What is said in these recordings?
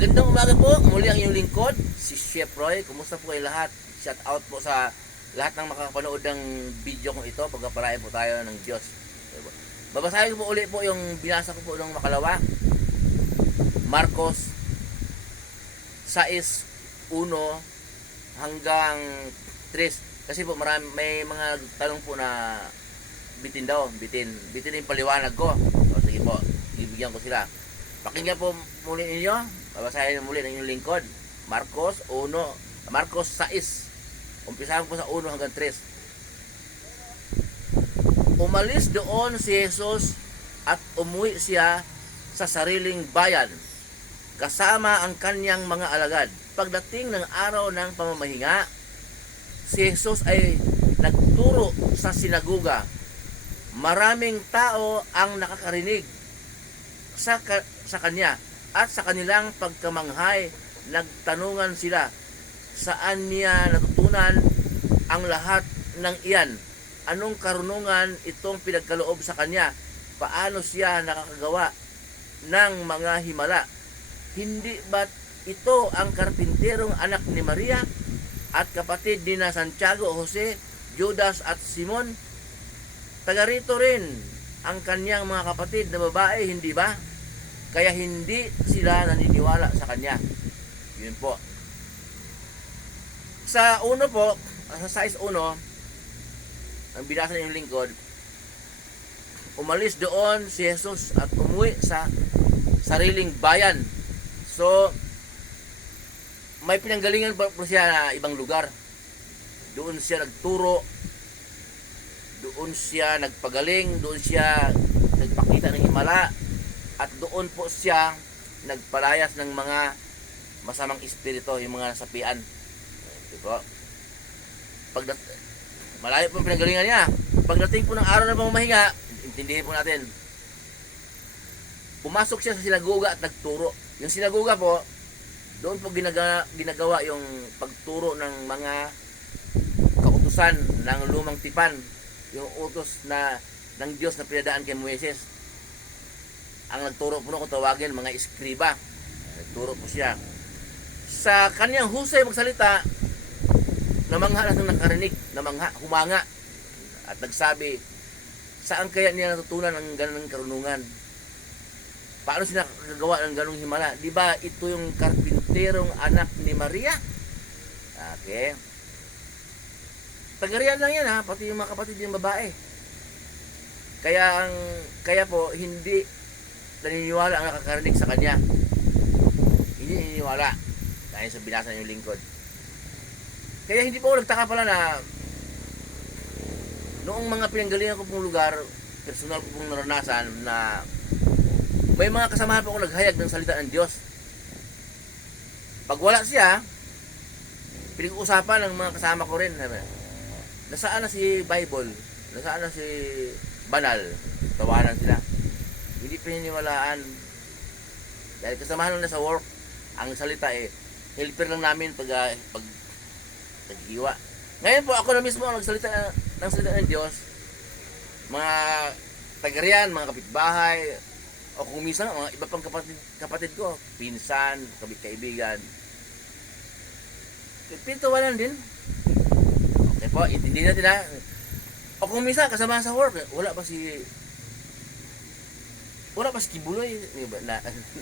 Magandang umaga po, muli ang inyong lingkod, si Chef Roy. Kumusta po kayo lahat? Shout out po sa lahat ng makakapanood ng video kong ito. Pagkapalain po tayo ng Diyos. Babasahin ko po ulit po yung binasa ko po ng makalawa. Marcos 6:1 hanggang 3. Kasi po may mga tanong po na bitin yung paliwanag ko. O sige po, bibigyan ko sila. Pakinggan po muli ninyo. Babasahin muli ng inyong lingkod. Marcos 6. Umpisahan po sa 1 hanggang 3. Umalis doon si Jesus at umuwi siya sa sariling bayan kasama ang kanyang mga alagad. Pagdating ng araw ng pamamahinga, si Jesus ay nagturo sa sinagoga. Maraming tao ang nakakarinig sa kanya at sa kanilang pagkamanghay nagtanungan sila, saan niya natutunan ang lahat ng iyan? Anong karunungan itong pinagkaloob sa kanya? Paano siya nakakagawa ng mga himala? Hindi ba't ito ang karpinterong anak ni Maria at kapatid ni na Santiago, Jose, Judas at Simon? Taga rito rin ang kanyang mga kapatid na babae, hindi ba? Kaya hindi sila naniniwala sa kanya. Yun po. Sa 1 po, sa 6:1, ang binasa ng lingkod, umalis doon si Jesus at umuwi sa sariling bayan. So, may pinanggalingan po siya na ibang lugar. Doon siya nagturo, doon siya nagpagaling, doon siya nagpakita ng himala, at doon po siya nagpalayas ng mga masamang espiritu, yung mga nasapian. Diba? Malayo po ang pinanggalingan niya. Pagdating po ng araw ng pamamahinga, intindihin po natin, pumasok siya sa sinagoga at nagturo. Yung sinagoga po, doon po ginagawa yung pagturo ng mga kautusan ng lumang tipan, yung utos ng Diyos na pinadaan kay Moises. Ang nagturo po kung tawagin mga eskriba. Nagturo po siya. Sa kanyang husay magsalita, namangha na itong nakarinig, humanga, at nagsabi, saan kaya niya natutunan ang ganang karunungan? Paano siya nakagawa ng ganong himala? Di ba ito yung karpinterong anak ni Maria? Okay. Tagarian lang yan ha, pati yung mga kapatid yung babae. Kaya po, hindi naniniwala ang nakakarinig sa kanya. Hindi naniniwala. Dahil sa binasa ng lingkod. Kaya hindi po ako nagtaka pala na noong mga pinanggalingan ko pong lugar, personal ko pong naranasan na may mga kasamahan po ako naghayag ng salita ng Diyos. Pag wala siya, pinag-uusapan ng mga kasama ko rin. Nasaan na si Bible? Nasaan na si Banal? Tawanan sila. Hindi pininiwalaan. Dahil kasamahan lang na sa work, ang salita helper lang namin pag naghiwa. Ngayon po, ako na mismo ang nagsalita ng salita ng Diyos. Mga tagarian, mga kapitbahay, o kung minsan, mga iba pang kapatid ko, pinsan, kaibigan. Pintawanan din. Okay po, intindi natin ha. O kung minsan, kasama sa work, wala ba si Kibuloy?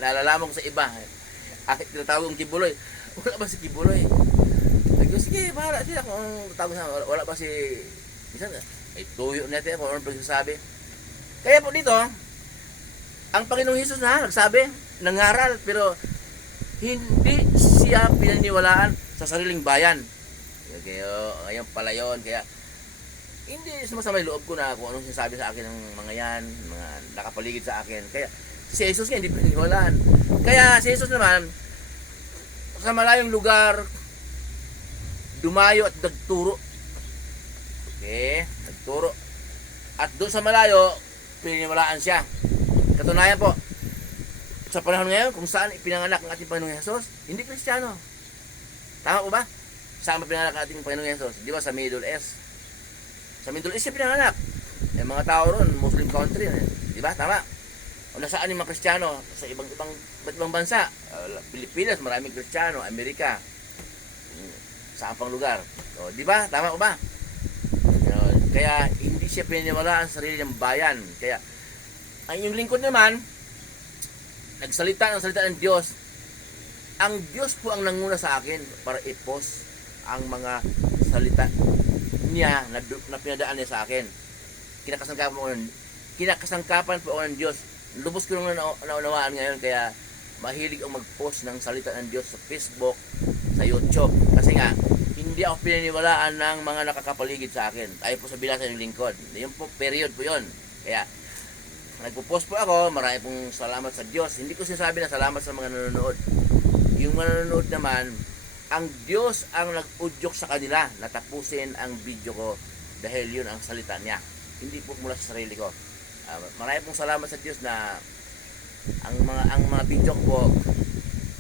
Nalalaman ko sa iba. Tinatawag kong Kibuloy. Wala ba si Kibuloy? Sige, bahala sila kung tawag sa wala ba si... Minsan, tuyo natin kung ano pagsasabi. Kaya po dito, ang Panginoong Hesus na nagsabi, nangaral, pero hindi siya pinaniwalaan sa sariling bayan. Ngayon pala yun. Kaya, hindi sumasama yung loob ko na kung anong sinasabi sa akin ng mga yan, mga nakapaligid sa akin. Kaya si Jesus nga hindi pinaniwalaan. Kaya si Jesus naman, sa malayong lugar, dumayo at nagturo. Okay, nagturo. At doon sa malayo, pinaniwalaan siya. Katunayan po, sa panahon ngayon, kung saan ipinanganak ang ating Panginoong Jesus, hindi Kristiyano. Tama po ba? Saan pinanganak ang ating Panginoong Jesus? Di ba sa Middle East? Sa Middle East siya pinanganak. Yung mga tao ron, Muslim country, di ba? Tama. O O nasaan yung mga Kristiyano? Sa ibang bansa. Pilipinas, maraming Kristiyano. Amerika. Saan pang lugar. O, di ba? Tama ko ba? Kaya hindi siya pininiwalaan sa sarili ng bayan. Kaya ang yung lingkod naman, nagsalita ng salita ng Diyos. Ang Diyos po ang nanguna sa akin para i-post ang mga salita niya na pinadaan niya sa akin. Kinakasangkapan po ako ng Diyos. Lubos ko nung naunawaan ngayon, kaya mahilig akong mag-post ng salita ng Diyos sa Facebook, sa YouTube. Kasi nga, hindi ako pininiwalaan ng mga nakakapaligid sa akin. Tayo po sa bilasan ng lingkod. Yun po, period po yun. Kaya, nagpo-post po ako, marami pong salamat sa Diyos. Hindi ko sinasabi na salamat sa mga nanonood. Yung nanonood naman, ang Diyos ang nag-udyok sa kanila na tapusin ang video ko dahil yun ang salita niya. Hindi po mula sa sarili ko. Marami pong salamat sa Diyos na ang mga video ko po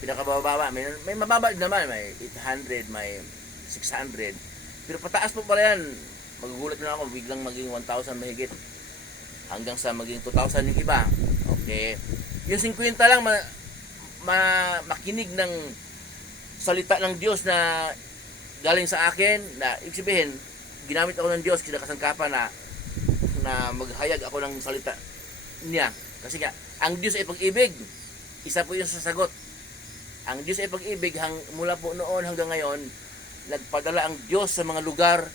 pinakababa. May mababa din naman, may 800, may 600. Pero pataas po pala yan. Magugulat na ako, biglang maging 1,000 mahigit. Hanggang sa maging 2,000 yung iba. Okay. Yung 50 lang makinig ng salita ng Diyos na galing sa akin, na ibig sabihin, ginamit ako ng Diyos, kinakasangkapan na maghayag ako ng salita niya. Kasi nga, ang Diyos ay pag-ibig. Isa po yung sasagot. Ang Diyos ay pag-ibig mula po noon hanggang ngayon. Nagpadala ang Diyos sa mga lugar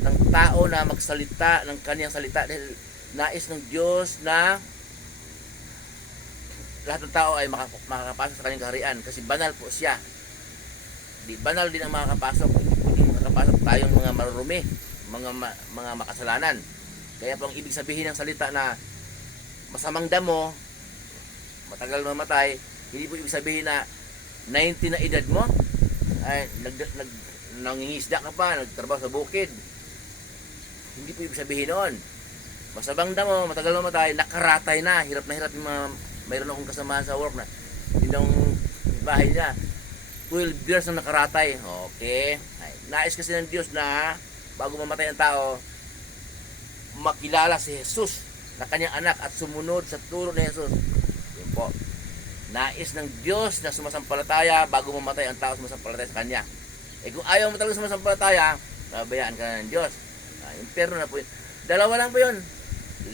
ng tao na magsalita ng kaniyang salita dahil nais ng Diyos na lahat ng tao ay makakapasok sa kanyang kaharian kasi banal po siya. Di banal din ang makakapasok, hindi makakapasok tayong mga marurumi, mga makasalanan. Kaya po ang ibig sabihin ng salita na masamang damo, matagal mamatay, hindi po ibig sabihin na 90 na edad mo, ay nangingisda ka pa, nagtrabaho sa bukid. Hindi po ibig sabihin noon. Masamang damo, matagal mamatay, nakaratay na, hirap yung mayroon akong kasamahan sa work na yung bahay niya 12 years na nakaratay. Okay. Nais kasi ng Diyos na bago mamatay ang tao, makilala si Jesus na kanyang anak at sumunod sa turo ni Jesus. Yun po. Nais ng Diyos na sumasampalataya bago mamatay ang tao, sumasampalataya sa kanya. Kung ayaw mo talaga sumasampalataya, nabayaan ka na ng Diyos. Impyerno na po yun. Dalawa lang po yun.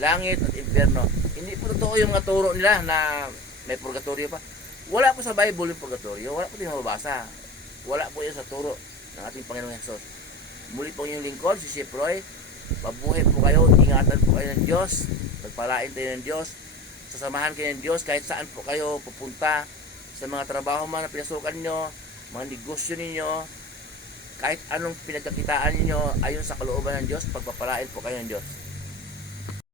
Langit at impyerno. Hindi po totoo yung mga turo nila na may purgatorio pa. Wala po sa Bible yung purgatorio. Wala po din mababasa. Wala po yun sa turo ng ating Panginoong Jesus. Muli po yung lingkod, si Chef Roy. Mabuhay po kayo. Ingatan po kayo ng Diyos. Pagpalain tayo ng Diyos. Sasamahan kayo ng Diyos kahit saan po kayo pupunta. Sa mga trabaho man na pinasukan nyo, mga negosyo ninyo, kahit anong pinagkakitaan ninyo, ayon sa kalooban ng Diyos, pagpapalain po kayo ng Diyos.